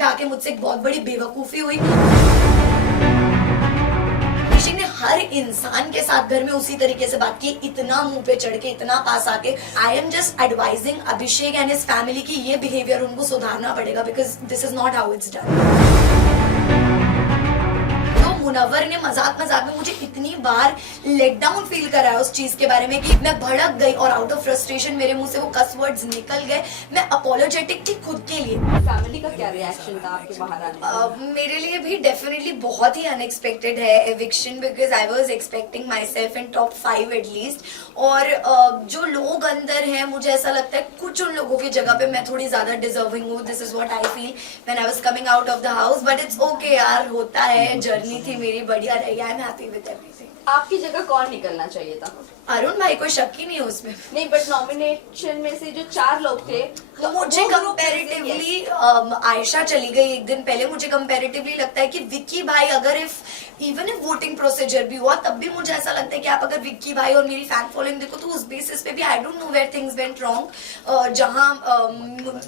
उठा के मुझसे एक बहुत बड़ी बेवकूफी हुई। ऋषि ने हर इंसान के साथ घर में उसी तरीके से बात की, इतना मुंह पे चढ़ के, इतना पास आके। I am just advising Abhishek and his family की ये बिहेवियर उनको सुधारना पड़ेगा, because this is not how it's done. Munawar ने मजाक मजाक में मुझे इतनी बार लेट डाउन फील कराया उस चीज के बारे में कि मैं भड़क गई और आउट ऑफ फ्रस्ट्रेशन मेरे मुंह से वो कस वर्ड्स निकल गए। मैं अपोलोजेटिक थी खुद के लिए। फैमिली का क्या रिएक्शन था आपके बाहर आने का? मेरे लिए भी डेफिनेटली बहुत ही अनएक्सपेक्टेड है eviction, because I was expecting my self in top 5 at least. और जो लोग अंदर हैं, मुझे ऐसा लगता है कुछ उन लोगों की जगह पे मैं थोड़ी ज्यादा डिजर्विंग हूँ। This is what I feel when I was coming out of the house, but it's okay यार, होता है, जर्नी थी मेरी, बढ़िया रही। I am happy with everything. आपकी जगह कौन निकलना चाहिए था? अरुण भाई, कोई शक ही नहीं है उसमें। नहीं, बट नॉमिनेशन में से जो 4 लोग थे, तो मुझे कंपैरेटिवली आयशा चली गई एक दिन पहले। मुझे कंपैरेटिवली लगता है कि विक्की भाई, अगर इवन इफ वोटिंग प्रोसीजर भी हुआ तब भी मुझे ऐसा लगता है कि आप अगर विक्की भाई और मेरी फैन फॉलोइंग देखो तो उस बेसिस पे भी I don't know where things went wrong. जहां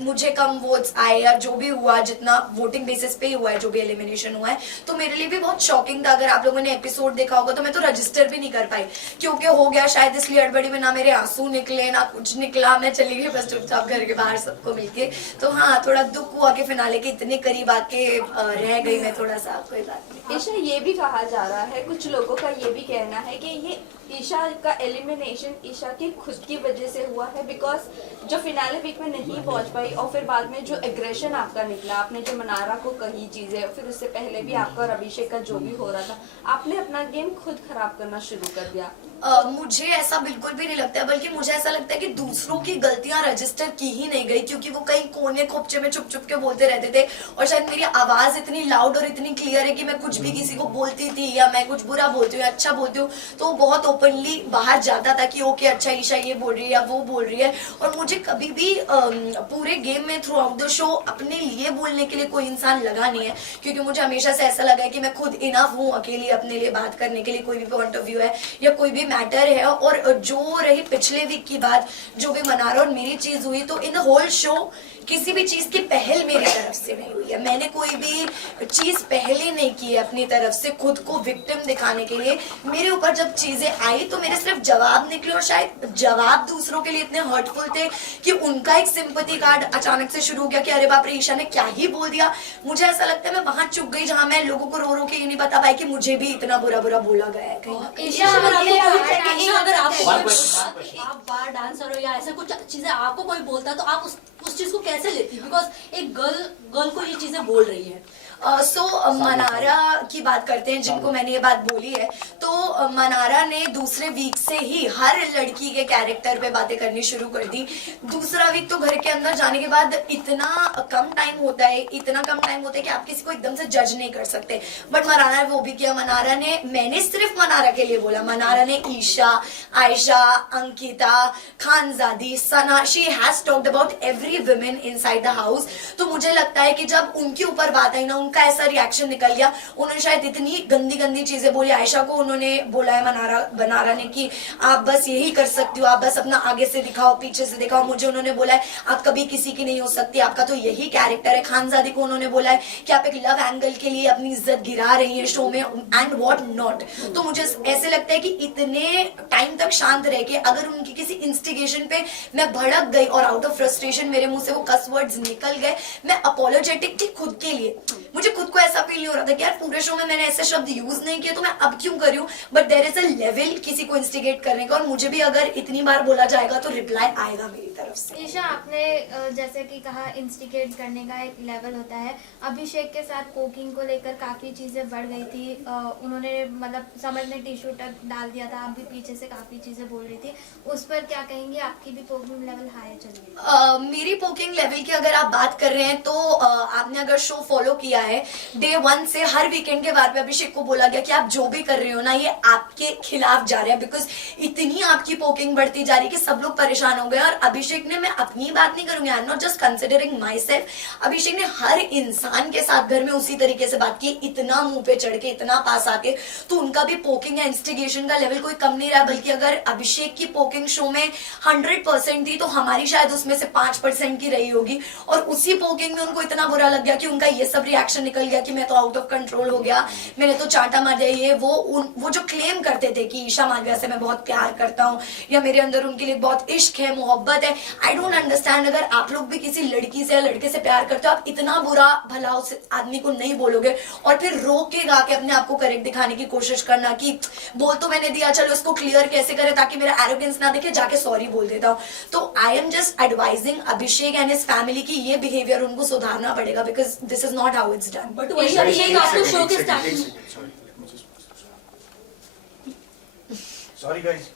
मुझे कम वोट्स आए या जो भी हुआ, जितना वोटिंग बेसिस पे ही हुआ है, जो भी एलिमिनेशन हुआ है, तो मेरे लिए भी बहुत शॉकिंग था। अगर आप लोगों ने एपिसोड देखा होगा तो मैं तो रजिस्टर भी नहीं कर पाई, क्योंकि हो गया शायद इसलिए हड़बड़ी में, ना मेरे आंसू निकले ना कुछ निकला। मैं चली गई बस चुपचाप घर के बाहर सबको मिलके। तो हाँ, थोड़ा दुख हुआ कि फिनाले के इतने करीब आके रह गई मैं थोड़ा सा। कोई बात नहीं। ईशा, ये भी कहा जा रहा है, कुछ लोगों का ये भी कहना है कि ये ईशा का एलिमिनेशन ईशा की खुद की वजह से हुआ है, बिकॉज जो फिनाले वीक में नहीं पहुंच पाई और फिर बाद में जो एग्रेशन आपका निकला, आपने जो मनारा को कही चीजें, फिर उससे पहले भी आपका और अभिषेक का जो भी हो रहा था, आपने अपना गेम खुद खराब करना शुरू कर दिया। मुझे ऐसा बिल्कुल भी नहीं लगता है, बल्कि मुझे ऐसा लगता है कि दूसरों की गलतियां रजिस्टर की ही नहीं गई, क्योंकि वो कहीं कोने खोपचे में चुप चुप के बोलते रहते थे। और शायद मेरी आवाज इतनी लाउड और इतनी क्लियर है कि मैं कुछ भी किसी को बोलती थी, या मैं कुछ बुरा बोलती हूँ या अच्छा बोलती हूँ, तो वो बहुत ओपनली बाहर जाता था कि ओके अच्छा ईशा ये बोल रही है या वो बोल रही है। और मुझे कभी भी पूरे गेम में थ्रू आउट द शो अपने लिए बोलने के लिए कोई इंसान लगा नहीं है, क्योंकि मुझे हमेशा से ऐसा लगा है कि मैं खुद इनफ हूँ अकेली अपने लिए बात करने के लिए, कोई भी पॉइंट ऑफ व्यू है या कोई भी मैटर है। और जो रही पिछले वीक की बात, जो भी मनारा और मेरी चीज हुई, तो इन द होल शो किसी भी चीज की पहल मेरी तरफ से नहीं हुई है। मैंने कोई भी चीज पहले नहीं की है अपनी तरफ से खुद को विक्टिम दिखाने के लिए। मेरे ऊपर जब चीजें आई तो मेरे सिर्फ जवाब निकले, और शायद जवाब दूसरों के लिए इतने हर्टफुल थे कि उनका एक सिंपैथी कार्ड अचानक से शुरू हो गया कि अरे बाप रे, ईशा ने क्या ही बोल दिया। मुझे ऐसा लगता है मैं वहां चुप गई जहां मैं लोगों को रो रो के ये नहीं बता पाई कि मुझे भी इतना बुरा बुरा बोला गया है कहीं। अगर आप बार डांसर हो या ऐसा कुछ चीजें आपको कोई बोलता तो आप उस चीज को कैसे लेती, बिकॉज एक गर्ल को ये चीजें बोल रही है। मनारा की बात करते हैं, जिनको मैंने ये बात बोली है। तो मनारा ने दूसरे वीक से ही हर लड़की के कैरेक्टर पे बातें करनी शुरू कर दी। दूसरा वीक तो घर के अंदर जाने के बाद इतना कम टाइम होता है कि आप किसी को एकदम से जज नहीं कर सकते, बट मनारा ने वो भी किया। मनारा ने, मैंने सिर्फ मनारा के लिए बोला, मनारा ने Isha, Ayesha, Ankita, Khanzadi, Sana, she has talked about every women inside the house. तो मुझे लगता है कि जब उनके ऊपर बात आई ना, का ऐसा रिएक्शन निकल गया। उन्होंने शायद इतनी गंदी गंदी चीजें बोली। आयशा को उन्होंने बोला है मनारा ने कि आप बस यही कर सकती हो, आप बस अपना आगे से दिखाओ, पीछे से दिखाओ। मुझे उन्होंने बोला है आप कभी किसी की नहीं हो सकती, आपका तो यही कैरेक्टर है। खानजादी को उन्होंने बोला है कि आप एक लव एंगल के लिए अपनी इज्जत गिरा रही है शो में, एंड व्हाट नॉट। तो मुझे ऐसे लगता है कि इतने टाइम तक शांत रह के अगर उनकी किसी इंस्टिगेशन पे मैं भड़क गई और आउट ऑफ फ्रस्ट्रेशन मेरे मुंह से वो कस वर्ड्स निकल गए, मैं अपोलोजेटिक थी खुद के लिए। मुझे खुद को ऐसा फील नहीं हो रहा था कि यार पूरे शो में मैंने ऐसे शब्द यूज नहीं किए तो मैं अब क्यों कर रही हूँ। But there is a level किसी को इंस्टिगेट करने का, और मुझे भी अगर इतनी बार बोला जाएगा तो रिप्लाई आएगा मेरी तरफ से। ईशा, आपने जैसे कि कहा इंस्टिगेट करने का एक लेवल होता है। अभिषेक के साथ कोकिंग को लेकर काफी चीजें बढ़ गई थी। उन्होंने मतलब समझ ने टिश्यू तक डाल दिया था, आप भी पीछे से काफी चीजें बोल रही थी, उस पर क्या कहेंगे? आपकी भी पोकिंग लेवल हाई चल रही है। मेरी पोकिंग लेवल की अगर आप बात कर रहे हैं तो आपने अगर शो फॉलो किया है है। डे 1 से हर वीकेंड के बार पे अभिषेक को बोला गया कि आप जो भी कर रहे हो ना ये आपके खिलाफ जा रहे हैं, बिकॉज इतनी आपकी पोकिंग बढ़ती जा रही है कि सब लोग परेशान हो गए। और अभिषेक ने, मैं अपनी बात नहीं करूंगी, I am not just considering myself, Abhishek ने हर इंसान के साथ घर में उसी तरीके से बात की, इतना मुंह पे चढ़ के, इतना पास आके। तो उनका भी पोकिंग या इंस्टिगेशन का लेवल कोई कम नहीं रहा, बल्कि अगर अभिषेक की पोकिंग शो में 100% थी तो हमारी शायद उसमें से 5% की रही होगी। और उसी पोकिंग में उनको इतना बुरा लग गया कि उनका ये सब रिएक्शन निकल गया कि मैं तो आउट ऑफ कंट्रोल हो गया, मैंने तो चांटा मार दिया। ये वो जो क्लेम करते थे कि ईशा मालविया से मैं बहुत प्यार करता हूँ या मेरे अंदर उनके लिए बहुत इश्क है, मोहब्बत है, आई डोंट अंडरस्टैंड। अगर आप लोग भी किसी लड़की से या लड़के से प्यार करते हो, आप इतना बुरा भला उस आदमी को नहीं बोलोगे और फिर रोक के गा के अपने आप को करेक्ट दिखाने की कोशिश करना कि बोल तो मैंने दिया, चलो इसको क्लियर कैसे करे ताकि मेरा एरोगेंस ना दिखे, जाके सॉरी बोल देता हूँ। तो आई am just advising Abhishek and his family की ये बिहेवियर उनको सुधारना पड़ेगा, because this is not how it's done. But वही अभिषेक आपको शो के स्टार्टिंग सॉरी गाइस,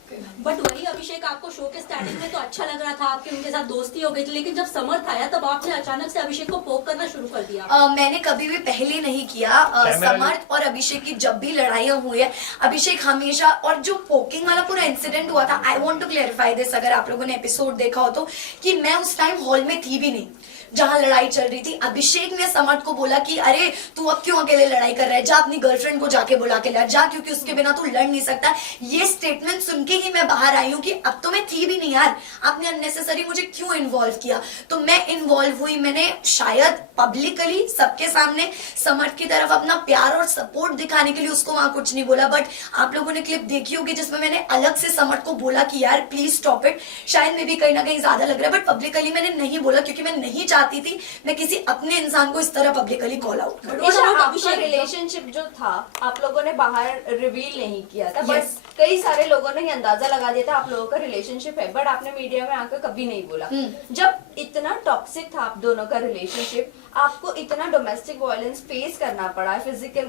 बट वही अभिषेक आपको शो के स्टार्टिंग में तो अच्छा लग रहा था, आपकी उनके साथ दोस्ती हो गई थी, लेकिन जब समर्थ आया तब आपने अचानक से अभिषेक को पोक करना शुरू कर दिया। मैंने कभी भी पहले नहीं किया। समर्थ और अभिषेक की जब भी लड़ाइयां हुई है, अभिषेक हमेशा, और जो पोकिंग वाला पूरा इंसिडेंट हुआ था, I want to clarify this, अगर आप लोगों ने एपिसोड देखा हो तो, कि मैं उस टाइम हॉल में थी भी नहीं जहां लड़ाई चल रही थी। अभिषेक ने समर्थ को बोला कि अरे तू अब क्यों अकेले लड़ाई कर रहा है, जा अपनी गर्लफ्रेंड को जाके बुला के ला, जा, क्योंकि उसके बिना तू लड़ नहीं सकता। ये स्टेटमेंट सुन के ही मैं बाहर आई हूँ कि अब तो मैं थी भी नहीं यार, आपने अननेसेसरी मुझे क्यों इन्वॉल्व किया। तो मैं इन्वॉल्व हुई, मैंने शायद पब्लिकली सबके सामने समर्थ की तरफ अपना प्यार और सपोर्ट दिखाने के लिए उसको वहां कुछ नहीं बोला। बट आप लोगों ने क्लिप देखी होगी जिसमें मैंने अलग से समर्थ को बोला कि यार प्लीज स्टॉप इट, शायद में भी कहीं ना कहीं ज्यादा लग रहा है, बट पब्लिकली मैंने नहीं बोला क्योंकि मैं नहीं चाहती थी मैं किसी अपने इंसान को इस तरह पब्लिकली कॉल आउट करूं। आपका रिलेशनशिप जो था आप लोगों ने बाहर रिवील नहीं किया था, बट कई सारे लोगों ने ये अंदाजा लगा दिया था आप लोगों का रिलेशनशिप है, बट आपने मीडिया में आकर कभी नहीं बोला। जब इतना टॉक्सिक था आप दोनों का रिलेशनशिप, आपको इतना डोमेस्टिक वायलेंस फेस करना पड़ा, फिजिकल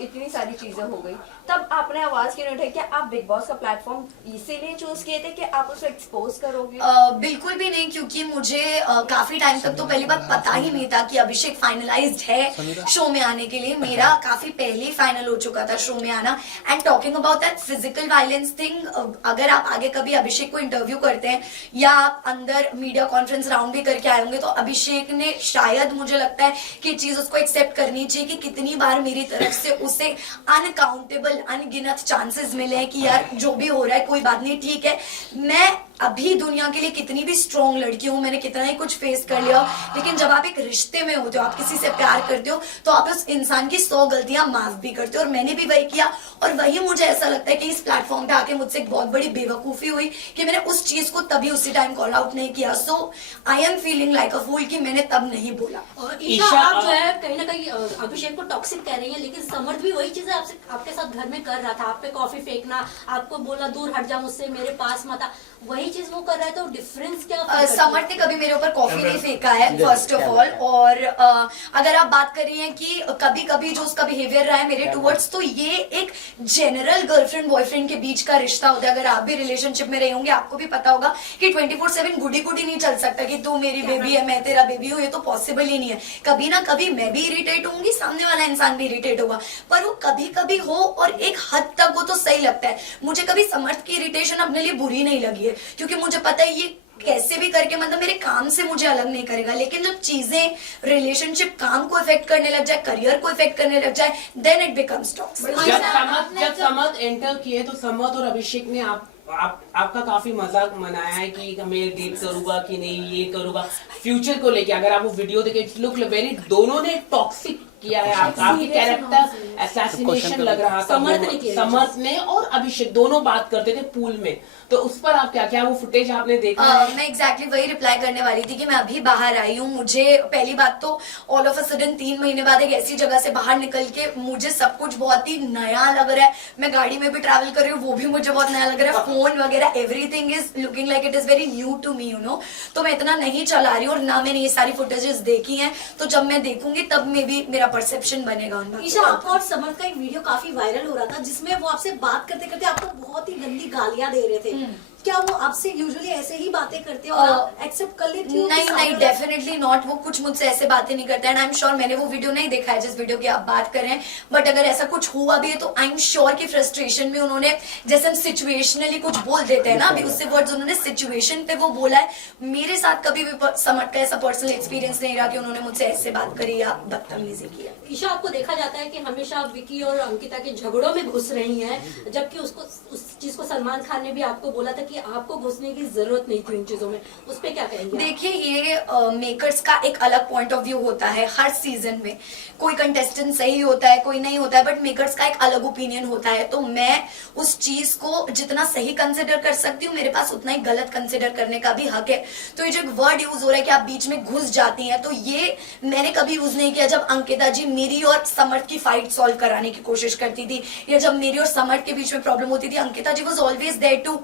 इतनी सारी चीजें हो गई, तब आपने आवाज क्यों नहीं उठाई? क्या आप बिग बॉस का प्लेटफॉर्म इसीलिए चूज किए थे कि आप उसको एक्सपोज करोगे? बिल्कुल भी नहीं, क्योंकि मुझे काफी टाइम तक तो पहली बात पता ही नहीं था कि अभिषेक फाइनलाइज्ड है शो में आने के लिए। मेरा काफी पहले ही फाइनल हो चुका था शो में आना। And talking about that physical violence thing, अगर आप आगे कभी अभिषेक को इंटरव्यू करते हैं या आप अंदर मीडिया कॉन्फ्रेंस राउंड भी करके आए होंगे, तो अभिषेक ने शायद, मुझे लगता है कि चीज उसको एक्सेप्ट करनी चाहिए कि कितनी बार मेरी तरफ से उसे अनकाउंटेबल, अनगिनत चांसेस मिले हैं कि यार जो भी हो रहा है कोई बात नहीं, ठीक है, मैं अभी दुनिया के लिए कितनी भी स्ट्रॉन्ग लड़की हूं, मैंने कितना ही कुछ फेस कर लिया, लेकिन जब आप एक रिश्ते में होते हो, आप किसी से प्यार करते हो, तो आप उस इंसान की 100 गलतियां माफ भी करते हो। और मैंने भी वही किया, और वही मुझे ऐसा लगता है कि इस प्लेटफॉर्म पे आके मुझसे एक बहुत बड़ी बेवकूफी हुई कि मैंने उस चीज को तभी उसी टाइम कॉल आउट नहीं किया। So I am feeling like a fool कि मैंने तब नहीं बोला। ईशा, आप जो है कहीं ना कहीं अभिषेक को टॉक्सिक कह रही है, लेकिन समर्थ भी वही चीजें आपसे, आपके साथ घर में कर रहा था, आप पे कॉफी फेंकना, आपको बोला दूर हट जा मुझसे, मेरे पास मत आ, वही चीज वो कर रहा है, तो डिफरेंस क्या? समर्थ ने कभी मेरे ऊपर कॉफी नहीं फेंका है, फर्स्ट ऑफ ऑल। और अगर आप बात कर रही हैं कि कभी कभी जो उसका बिहेवियर रहा है मेरे टूवर्ड्स, तो ये एक जनरल गर्लफ्रेंड बॉयफ्रेंड के बीच का रिश्ता होता है। अगर आप भी रिलेशनशिप में रहे होंगे आपको भी पता होगा कि 24/7 गुडी गुडी नहीं चल सकता कि तू मेरी बेबी है मैं तेरा बेबी हूँ, ये तो पॉसिबल ही नहीं है। कभी ना कभी मैं भी इरिटेट होंगी, सामने वाला इंसान भी इरिटेट होगा, पर वो कभी कभी हो और एक हद तक वो तो सही लगता है। मुझे कभी समर्थ की इरिटेशन अपने लिए बुरी नहीं लगी है, क्योंकि मुझे पता है ये कैसे भी करके मतलब मेरे काम से मुझे अलग नहीं करेगा। लेकिन जब चीजें रिलेशनशिप काम को इफेक्ट करने लग जाए, करियर को इफेक्ट करने लग जाए, देन इट बिकम्स टॉक्सिक। जब समर्थ एंटर किए तो समर्थ और अभिषेक ने आपका काफी मजाक मनाया है कि मैं डेट करूंगा कि नहीं, ये करूंगा फ्यूचर को लेके। अगर आप वो वीडियो देखे, इट्स लुक वेरी, दोनों ने टॉक्सिक किया है, आपकी कैरेक्टर असैसिनेशन लग रहा था समर्थ ने, और अभिषेक दोनों बात करते थे पूल में, तो उस पर आप क्या वो फुटेज आपने देखा? मैं एग्जैक्टली वही रिप्लाई करने वाली थी कि मैं अभी बाहर आई हूँ। मुझे पहली बात तो ऑल ऑफ अ सडन 3 महीने बाद एक ऐसी जगह से बाहर निकल के मुझे सब कुछ बहुत ही नया लग रहा है। मैं गाड़ी में भी ट्रैवल कर रही हूँ, वो भी मुझे बहुत नया लग रहा है, फोन वगैरह everything is looking like it is very new to me, you know. तो मैं इतना नहीं चला रही हूँ और ना मैंने ये सारी फुटेजेस देखी हैं, तो जब मैं देखूंगी तब में भी मेरा परसेप्शन बनेगा उन बातों। ईशा, आपका और समर्थ का एक वीडियो काफी वायरल हो रहा था जिसमें वो आपसे बात करते करते आपको बहुत ही गंदी गालियां दे रहे थे, क्या वो आपसे यूजुअली ऐसे ही बातें करते हैं और आप एक्सेप्ट कर लेती हो? नहीं नहीं, डेफिनेटली नॉट। वो कुछ मुझसे ऐसे बातें नहीं करता है। आई एम श्योर, मैंने वो वीडियो नहीं देखा है जिस वीडियो की आप बात कर रहे हैं, बट अगर ऐसा कुछ हुआ भी है तो आई एम श्योर कि फ्रस्ट्रेशन में उन्होंने, जैसे हम सिचुएशनली कुछ बोल देते हैं ना, अभी उससे वर्ड्स उन्होंने सिचुएशन पे वो बोला है। मेरे साथ कभी भी समर्थ का ऐसा पर्सनल एक्सपीरियंस नहीं रहा कि उन्होंने मुझसे ऐसे बात करी या बदतमीजी की है। ईशा, आपको देखा जाता है कि हमेशा विकी और अंकिता के झगड़ों में घुस रही हैं, जबकि उसको उस चीज को सलमान खान ने भी आपको बोला था कि आपको घुसने की जरूरत नहीं थी उन चीजों में। उस पे क्या कहेंगे? देखिए, ये मेकर्स का एक अलग पॉइंट ऑफ व्यू होता है हर सीजन में। कोई कंटेस्टेंट सही होता है, कोई नहीं होता है, बट मेकर्स का एक अलग ओपिनियन होता है। तो मैं उस चीज को जितना सही कंसिडर कर सकती हूँ, मेरे पास उतना ही गलत कंसिडर करने का भी हक है। तो ये जो एक वर्ड यूज हो रहा है कि आप बीच में घुस जाती हैं, तो ये मैंने कभी यूज नहीं किया। जब अंकिता जी मेरी और समर्थ की फाइट सॉल्व कराने की कोशिश करती थी, या जब मेरी और समर्थ के बीच में प्रॉब्लम होती थी, Ankita ji was always there to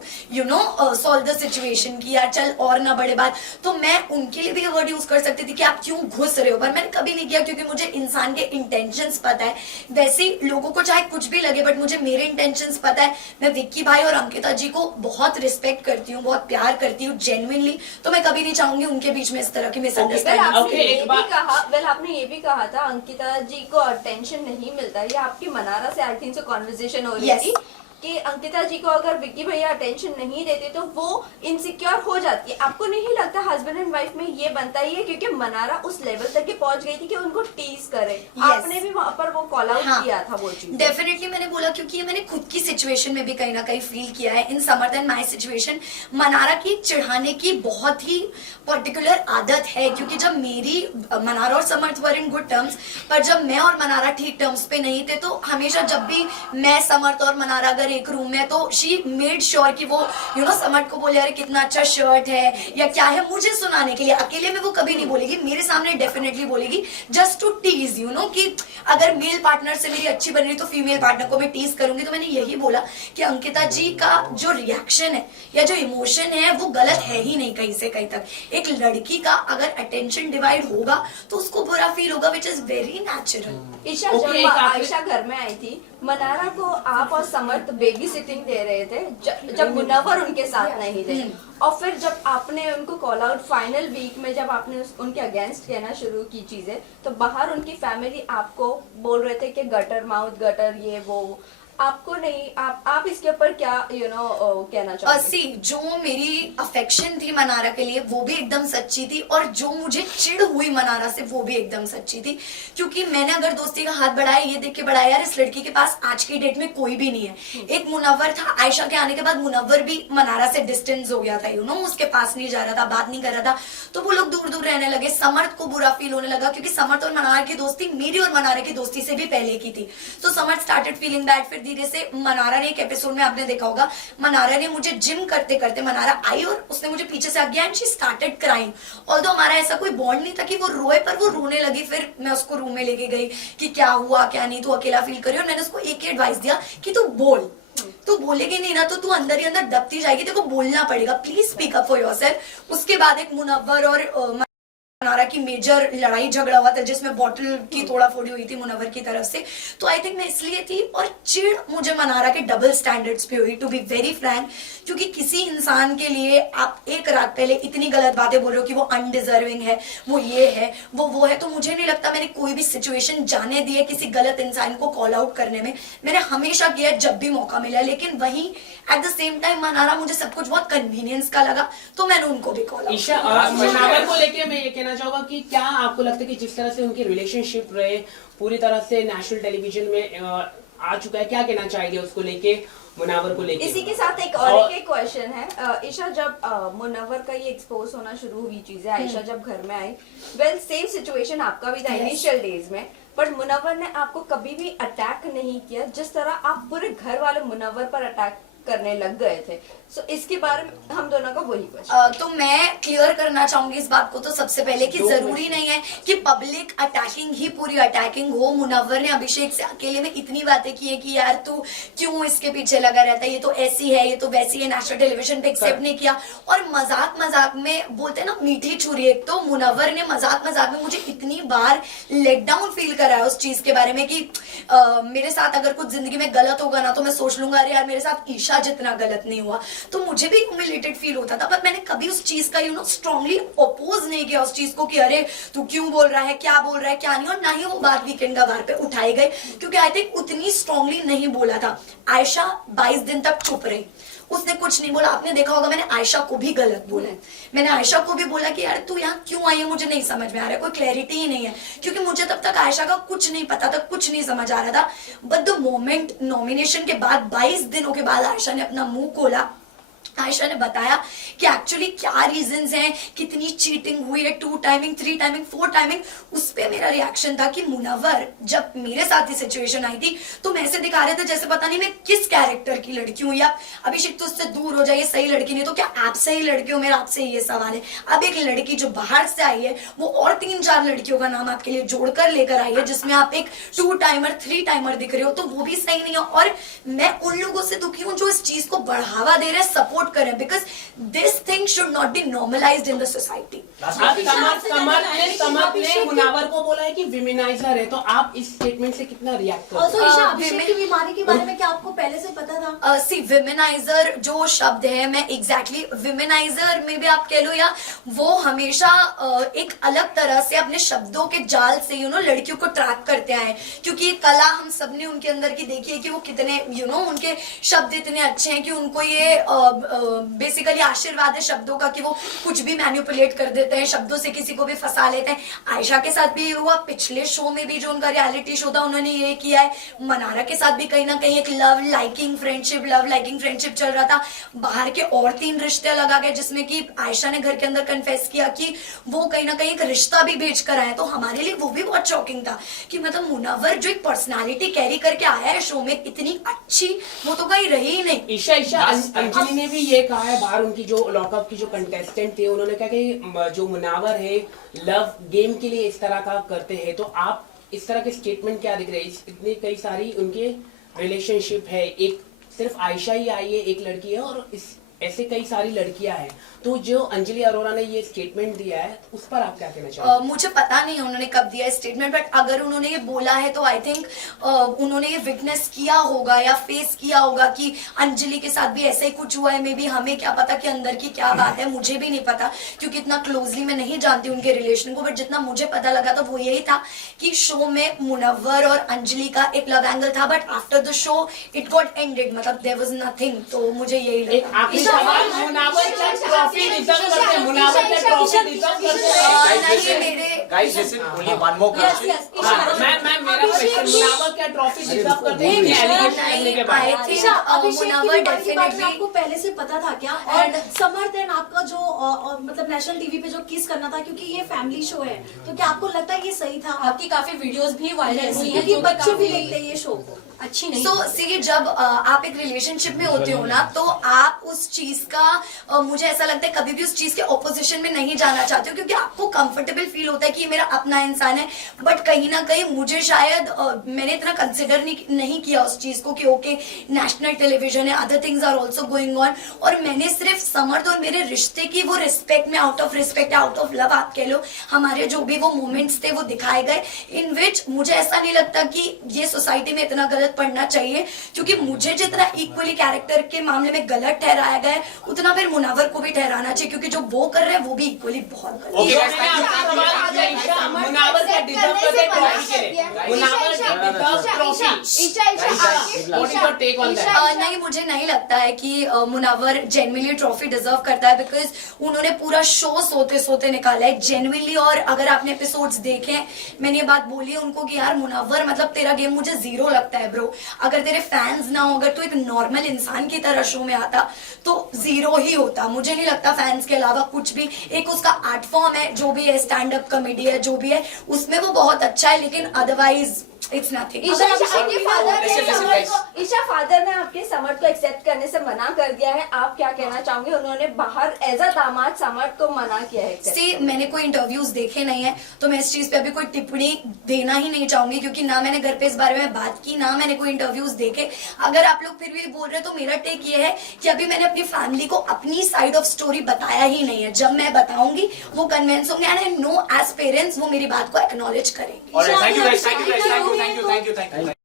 solve the situation की यार चल और ना बड़े बात। तो मैं उनके लिए भी ये वर्ड यूज कर सकती थी कि आप क्यों घुस रहे हो, पर मैंने कभी नहीं किया, क्योंकि मुझे इंसान के इंटेंशंस पता है। वैसे ही लोगों को चाहे कुछ भी लगे, बट मुझे मेरे इंटेंशंस पता है। मैं विक्की भाई और अंकिता जी को बहुत रिस्पेक्ट करती हूँ, बहुत प्यार करती हूँ जेन्युइनली। तो मैं कभी नहीं चाहूंगी उनके बीच में इस तरह की मिसअंडरस्टैंडिंग। आपने ये भी कहा था अंकिता जी को अटेंशन नहीं मिलता। ये आपकी मनारा से आई थिंक से कॉन्वर्सेशन हो रही Yes. थी कि अंकिता जी को अगर विक्की भैया अटेंशन नहीं देते तो वो इनसिक्योर हो जाती है। आपको नहीं लगता हस्बैंड एंड वाइफ में ये बनता ही है, क्योंकि मनारा उस लेवल तक पहुंच गई थी कि उनको टीज करे। आपने भी वहां पर वो कॉल आउट किया था वो चीज। डेफिनेटली मैंने बोला, क्योंकि ये मैंने खुद की सिचुएशन में भी कहीं ना कहीं फील किया है। इन समर्थ एंड माय सिचुएशन, मनारा की चिढ़ाने की बहुत ही पर्टिकुलर आदत है, क्योंकि जब मेरी मनारा और समर्थ वर इन गुड टर्म्स, पर जब मैं और मनारा ठीक टर्म्स पे नहीं थे, तो हमेशा जब भी मैं, समर्थ और मनारा अगर एक रूम में, तो शी मेड श्योर कि वो समर्थ को बोले अरे कितना अच्छा शर्ट है या क्या है, मुझे सुनाने के लिए। अकेले में वो कभी नहीं बोलेगी, मेरे सामने डेफिनेटली बोलेगी, जस्ट टू टीज कि अगर मेल पार्टनर से मेरी अच्छी बन रही तो फीमेल पार्टनर को मैं टीज करूंगी। तो मैंने यही बोला कि अंकिता जी का जो रिएक्शन है या जो इमोशन है वो गलत है ही नहीं कहीं से कहीं तक। एक लड़की का अगर अटेंशन डिवाइड होगा तो उसको बुरा फील होगा, which is very natural. Isha, जब आयशा घर में आई थी, मनारा को आप और समर्थ बेबी सिटिंग दे रहे थे जब मुनव्वर उनके साथ नहीं थे, और फिर जब आपने उनको कॉल आउट फाइनल वीक में, जब आपने उनके अगेंस्ट कहना शुरू की चीजें, तो बाहर उनकी फैमिली आपको बोल रहे थे कि गटर माउथ, गटर ये वो, आपको नहीं, आप इसके ऊपर क्या कहना चाहते? जो मेरी अफेक्शन थी मनारा के लिए वो भी एकदम सच्ची थी, और जो मुझे चिढ़ हुई मनारा से वो भी एकदम सच्ची थी। क्योंकि मैंने अगर दोस्ती का हाथ बढ़ाया, ये देख के बढ़ाया यार इस लड़की के पास आज की डेट में कोई भी नहीं है। एक मुनव्वर था, आयशा के आने के बाद मुनव्वर भी मनारा से डिस्टेंस हो गया था, उसके पास नहीं जा रहा था, बात नहीं कर रहा था, तो वो लोग दूर दूर रहने लगे। समर्थ को बुरा फील होने लगा, क्योंकि समर्थ और मनारा की दोस्ती मेरी और मनारा की दोस्ती से भी पहले की थी। तो समर्थ स्टार्टेड फीलिंग बैड। फिर धीरे से मनारा ने, एक एपिसोड में आपने देखा होगा, मनारा ने मुझे जिम करते करते, मनारा आई और उसने मुझे पीछे से गया and she started crying. Although हमारा ऐसा कोई बॉन्ड नहीं था कि वो रोए, पर वो रोने लगी। फिर मैं उसको रूम में लेके गई कि क्या हुआ क्या नहीं, तू अकेला फील कर रही हो। और मैंने उसको एक ही एडवाइस दिया कि तू बोल, तू बोलेगी नहीं ना तो तू अंदर ही अंदर दबती जाएगी, तेरे को बोलना पड़ेगा, please speak up for yourself. उसके बाद एक मुनव्वर और मनारा की मेजर लड़ाई झगड़ा हुआ था, जिसमें बॉटल की तोड़ा फोड़ी हुई थी मुनव्वर की तरफ से। तो आई थिंक मैं इसलिए थी, और चिढ़ मुझे मनारा के डबल स्टैंडर्ड्स पे हुई, टू बी वेरी फ्रैंक। क्योंकि किसी इंसान के लिए आप एक रात पहले इतनी गलत बातें बोल रहे हो कि वो अनडिजर्विंग है, वो ये है वो है, तो मुझे नहीं लगता मैंने कोई भी सिचुएशन जाने दी है किसी गलत इंसान को कॉल आउट करने में। मैंने हमेशा किया जब भी मौका मिला, लेकिन वहीं at the same time Mannara मुझे सब कुछ बहुत कन्वीनियंस का लगा, तो मैंने उनको भी कॉल आउट किया। मुनव्वर को लेके मैं ये कहना चाहूंगा कि क्या आपको लगता है कि जिस तरह से उनकी रिलेशनशिप रहे पूरी तरह से नेशनल टेलीविजन में आ चुका है, क्या कहना चाहेंगे उसको लेके, मुनव्वर को लेके? इसी के साथ एक और एक क्वेश्चन है ईशा, जब मुनव्वर का ये एक्सपोज होना शुरू हुई चीजें, आयशा जब घर में आई, वेल सेम सिचुएशन आपका भी था इनिशियल डेज में, बट मुनव्वर ने आपको कभी भी अटैक नहीं किया जिस तरह आप पूरे घर वाले मुनव्वर पर अटैक करने लग गए थे। सो इसके बारे में हम दोनों का वही क्वेश्चन। तो मैं क्लियर करना चाहूंगी इस बात को तो सबसे पहले कि जरूरी नहीं है कि पब्लिक अटैकिंग ही पूरी अटैकिंग हो। मुनव्वर ने अभिषेक से अकेले में इतनी बातें की है कि यार तू क्यों इसके पीछे लगा रहता है, ये तो ऐसी है, ये तो वैसी है, नेशनल टेलीविजन पे एक्सेप्ट नहीं किया। और मजाक मजाक में बोलते हैं ना मीठी छुरी, एक तो मुनव्वर ने मजाक मजाक में मुझे इतनी बार लेट डाउन फील कराया उस चीज के बारे में कि मेरे साथ अगर कुछ जिंदगी में गलत होगा ना तो मैं सोच लूंगा अरे यार मेरे साथ ईशा जितना गलत नहीं हुआ। तो मुझे भी ह्यूमिलेटेड फील होता था, पर मैंने कभी उस चीज का स्ट्रांगली अपोज नहीं किया उस चीज को कि अरे तू क्यों बोल रहा है, क्या बोल रहा है, क्या नहीं, और ना ही वो बात वीकेंड का बार पे उठाए गए, क्योंकि आई थिंक उतनी स्ट्रांगली नहीं बोला था। आयशा 22 दिन तक चुप रही, उसने कुछ नहीं बोला। आपने देखा होगा मैंने आयशा को भी गलत बोला है, मैंने आयशा को भी बोला कि यार तू यहाँ क्यों आई है, मुझे नहीं समझ में आ रहा है, कोई क्लैरिटी ही नहीं है, क्योंकि मुझे तब तक आयशा का कुछ नहीं पता था, कुछ नहीं समझ आ रहा था। बट द मोमेंट नॉमिनेशन के बाद 22 दिनों के बाद आयशा ने अपना मुंह खोला, आयशा ने बताया कि एक्चुअली क्या रीजंस हैं, कितनी चीटिंग हुई है, 2 टाइमिंग 3 टाइमिंग 4 टाइमिंग। उस पे मेरा रिएक्शन था कि मुनव्वर जब मेरे साथ ही सिचुएशन आई थी तो मैं ऐसे दिखा रहे थे जैसे पता नहीं मैं किस कैरेक्टर की लड़की हूँ, या अभिषेक तो उससे दूर हो जाइए, सही लड़की नहीं, तो क्या आप सही लड़की हो, मेरा आपसे ये सवाल है। अब एक लड़की जो बाहर से आई है वो और 3-4 लड़कियों का नाम आपके लिए जोड़कर लेकर आई है, जिसमें आप एक 2 टाइमर 3 टाइमर दिख रहे हो, तो वो भी सही नहीं है। और मैं उन लोगों से दुखी हूँ जो इस चीज को बढ़ावा दे रहे हैं, सपोर्ट करें, because this thing should not be normalised in the society. Samarth ने मुनावर को बोला है कि विमेनाइजर है, तो आप इस स्टेटमेंट से कितना रिएक्ट और करते तो हैं? ईशा, अभिषेक की बीमारी के बारे में क्या आपको पहले से पता था? सी विमेनाइजर जो शब्द है, मैं एग्जैक्टली विमेनाइजर में भी आप कह लो, या वो हमेशा एक अलग तरह से अपने शब्दों के जाल से लड़कियों को ट्रैक करते आए, क्योंकि कला हम सबने उनके अंदर की देखी है कि वो कितने उनके शब्द इतने अच्छे हैं कि उनको ये बेसिकली आशीर्वाद है शब्दों का कि वो कुछ भी मैनिपुलेट कर देते हैं, शब्दों से किसी को भी फंसा लेते हैं। आयशा के साथ भी ये हुआ, पिछले शो में भी जो उनका रियलिटी शो था उन्होंने ये किया है। मनारा के साथ भी कहीं ना कहीं एक लव लाइकिंग फ्रेंडशिप चल रहा था। बाहर के और 3 रिश्ते लगा गए, जिसमें कि आयशा ने घर के अंदर कन्फेस किया कि वो कहीं ना कहीं एक रिश्ता भी भेज कर आया। तो हमारे लिए वो भी बहुत शॉकिंग था कि मतलब मुनव्वर जो एक पर्सनालिटी कैरी करके आया है शो में, इतनी अच्छी वो तो कहीं रही ही नहीं। ईशा अंजलि ने भी ये कहा है, बाहर उनकी जो लॉकअप की जो कंटेस्टेंट थे उन्होंने कहा कि जो मुनावर है लव गेम के लिए इस तरह का करते हैं, तो आप इस तरह के स्टेटमेंट क्या दिख रहे हैं? इतने कई सारी उनके रिलेशनशिप है, एक सिर्फ आयशा ही आई है, एक लड़की है, और ऐसे कई सारी लड़कियां हैं, तो जो अंजलि अरोरा ने ये स्टेटमेंट दिया है उस पर आप क्या कहना चाहेंगे? मुझे पता नहीं है उन्होंने कब दिया स्टेटमेंट, बट अगर उन्होंने ये बोला है तो आई थिंक उन्होंने ये विटनेस किया होगा या फेस किया होगा कि अंजलि के साथ भी ऐसा ही कुछ हुआ है। मे बी हमें क्या पता कि अंदर की क्या बात है, मुझे भी नहीं पता, क्योंकि इतना क्लोजली मैं नहीं जानती उनके रिलेशन को, बट जितना मुझे पता लगा तो वो यही था कि शो में मुनव्वर और अंजलि का एक लव एंगल था, but after the show it got ended, मतलब देयर वाज नथिंग। तो मुझे यही लगा। मुनावर क्या ट्रॉफी डिजर्व करते हैं? मुनावर क्या ट्रॉफी डिजर्व करते हैं? मेरे Guys, listen, only one more question. मैं मेरा क्वेश्चन, मुनावर क्या ट्रॉफी डिजर्व करते हैं ये एलिगेशन करने के बाद? ईशा, अभिषेक की मुनव्वर बीमारी के बारे में definitely- आपको पहले से पता था क्या? और समर्थन आपका जो मतलब नेशनल टीवी पे जो किस करना था, क्योंकि ये फैमिली शो है, तो क्या आपको लगता है ये सही था? आपकी काफी वीडियोस भी वायरल हुई हैं, क्योंकि जो बच्चे भी काफी देखते हैं ये शो को। अच्छी नहीं। सो सी जब आप एक रिलेशनशिप में होते हो ना, तो आप उस चीज का मुझे ऐसा लगता है कभी भी उस चीज के ऑपोजिशन में नहीं जाना चाहते हो, क्योंकि आपको कंफर्टेबल फील होता है कि ये मेरा अपना इंसान है। बट कहीं ना कहीं मुझे शायद मैंने इतना कंसिडर नहीं किया उस चीज को कि ओके नेशनल टेलीविजन है, other things are also going on, और मैंने सिर्फ समर्थ और मेरे रिश्ते की वो रिस्पेक्ट में, out of respect, out of love आप कह लो, हमारे जो भी वो मोमेंट्स थे वो दिखाए गए, इन विच मुझे ऐसा नहीं लगता कि ये सोसाइटी में इतना गलत पड़ना चाहिए, क्योंकि मुझे जितना इक्वली कैरेक्टर के मामले में गलत ठहराया गया है उतना फिर मुनव्वर को भी ठहराना चाहिए, क्योंकि जो वो कर रहे हैं वो भी इक्वली बहुत गलत है। Okay, तो guys, मैंने thank you, आपसे thank you. सवाल किया, ईशा, मुनावर क्या डिजर्व करते हैं ट्रॉफी के लिए? मुनावर क्या deserve trophy? What is your take on that? नहीं, मुझे नहीं लगता है कि मुनव्वर जेन्युइनली ट्रॉफी डिजर्व करता है, बिकॉज उन्होंने पूरा शो सोते सोते निकाला है जेन्युइनली। और अगर आपने एपिसोड्स देखे, मैंने ये बात बोली है उनको कि यार मुनव्वर मतलब तेरा गेम मुझे 0 लगता है ब्रो, अगर तेरे फैंस ना हो, अगर तू एक नॉर्मल इंसान की तरह शो में आता तो 0 ही होता। मुझे नहीं लगता फैंस के अलावा कुछ भी, एक उसका आर्ट फॉर्म है जो भी है, स्टैंड अप कॉमेडी है जो भी है, उसमें वो बहुत अच्छा है, लेकिन अदरवाइज इट्स नथिंग। ईशा के फादर ने Listen, समर्थ guys. को, ईशा फादर ने आपके समर्थ को एक्सेप्ट करने से मना कर दिया है, आप क्या कहना चाहोगे? उन्होंने बाहर एज अ दामाद समर्थ को मना किया है accept सी मैंने कोई इंटरव्यूज देखे नहीं है, तो मैं इस चीज पे अभी कोई टिप्पणी देना ही नहीं चाहूंगी, क्योंकि ना मैंने घर पे इस बारे में बात की, ना मैंने कोई इंटरव्यूज देखे। अगर आप लोग फिर भी बोल रहे हो तो मेरा टेक ये है कि अभी मैंने अपनी फैमिली को अपनी साइड ऑफ स्टोरी बताया ही नहीं है। जब मैं बताऊंगी वो कन्विंस होंगे, and I know as parents वो मेरी बात को एक्नॉलेज करेंगे। Alright, thank you guys, thank you guys, thank you, thank you, thank you, thank you.